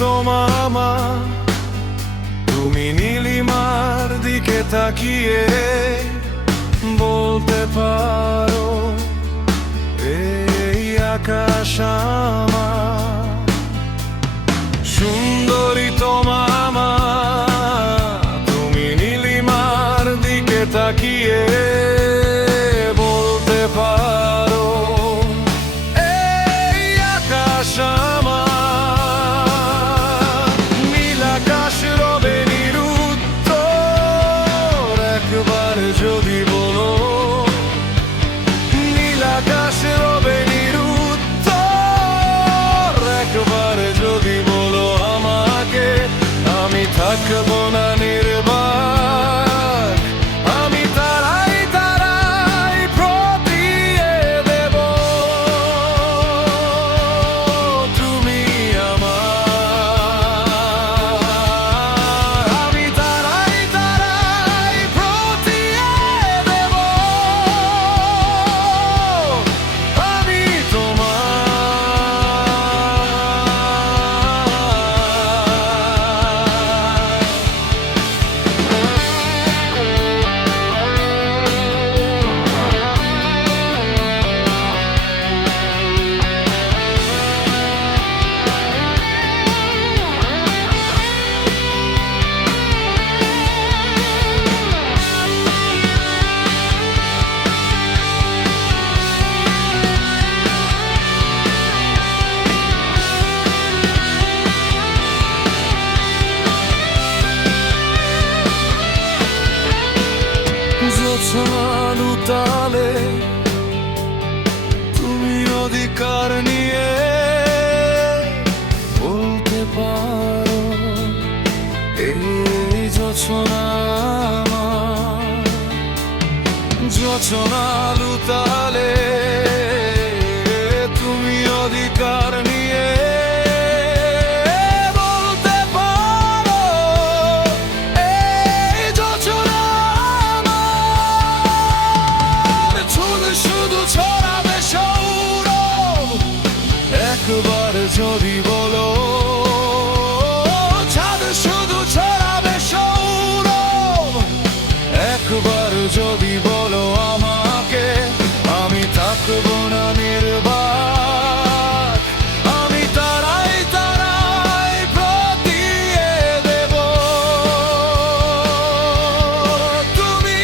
তো মামা, তুমি নীলিমার দিকে তাকিয়ে বলতে পারো এই আকাশ আমার। সুন্দরী তো মামা, তুমি নীলিমার দিকে তাকিয়ে বলতে পারো এই আকাশ আমার। নীল আকাশ রবে নিরুত্তর একবার যদি বলো, নীল আকাশ রবে নিরুত্তর একবার যদি বলো আমাকে। আমি থাকবো না নির্বাক, আমি তারাই তারাই প্রতিয়ে দেব। তুমি আমার, আমি তারাই তারাই প্রতিয়ে দেব। আমি তোমার। জোছনালু তালে তুমি অধিকার নিয়ে বলতে পারো এই জোছনা আমার। জোছনালু তালে তুমি অধিকার নিয়ে বলতে পারো এই জোছনা আমার। শুধু শুধু ছড়াবে সৌরভ একবার যদি বলো, চাঁদ শুধু ছড়াবে সৌরভ একবার যদি বলো আমাকে। আমি থাকবো না নির্বাক, আমি তারাই তারাই প্রতিয়ে দেব। তুমি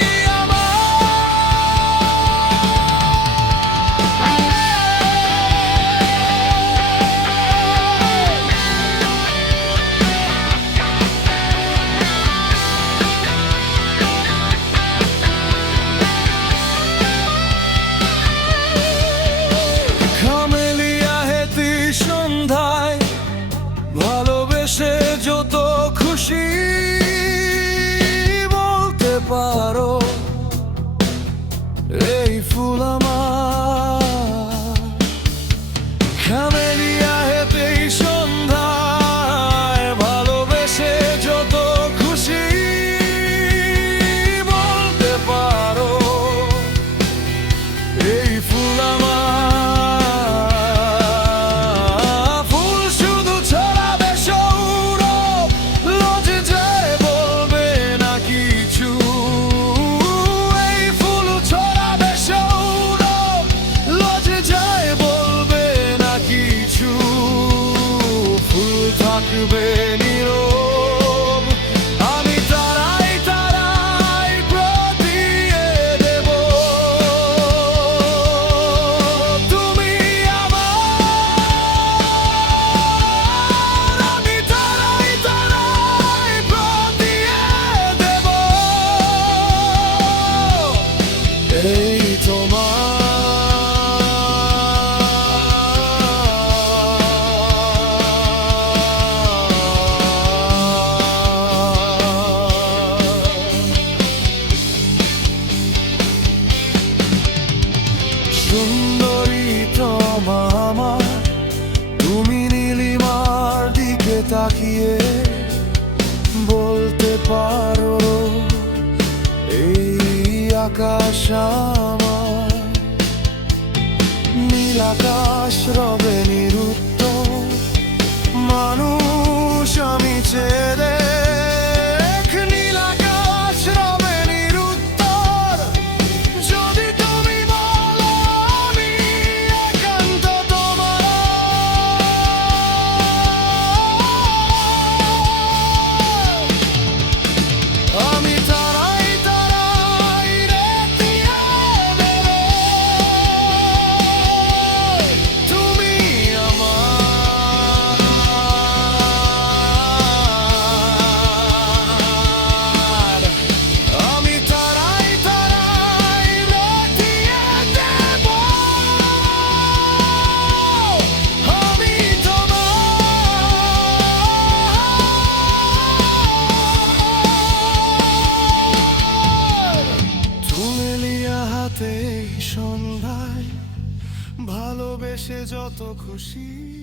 খামেলিয়া হেতি সন্ধ্যায় ভালোবেসে যত খুশি বলতে পারো এই ফুল আমার। খামেলিয়া হেতি সন্ধ্যায় ভালোবেসে যত খুশি বলতে পারো এই ফুল আমার। ফুল শুধু ছড়াবে সৌরভ লজে যায় বলবে না কিছু। এই ফুল ছড়াবে সৌরভ লজে যায় বলবে না কিছু। ফুল থাকবে নীরব, আমি তারাই তারাই প্রতিয়ে দেব। তুমি আমার, আমি তারাই তারাই প্রতিয়ে দেব। এই তোমার। সুন্দরী তো মামা, তুমি নীলিমার দিকে তাকিয়ে বলতে পারো এই আকাশ আমার। নীল আকাশ রবে নিরুত্তর মানুষ সে যত খুশি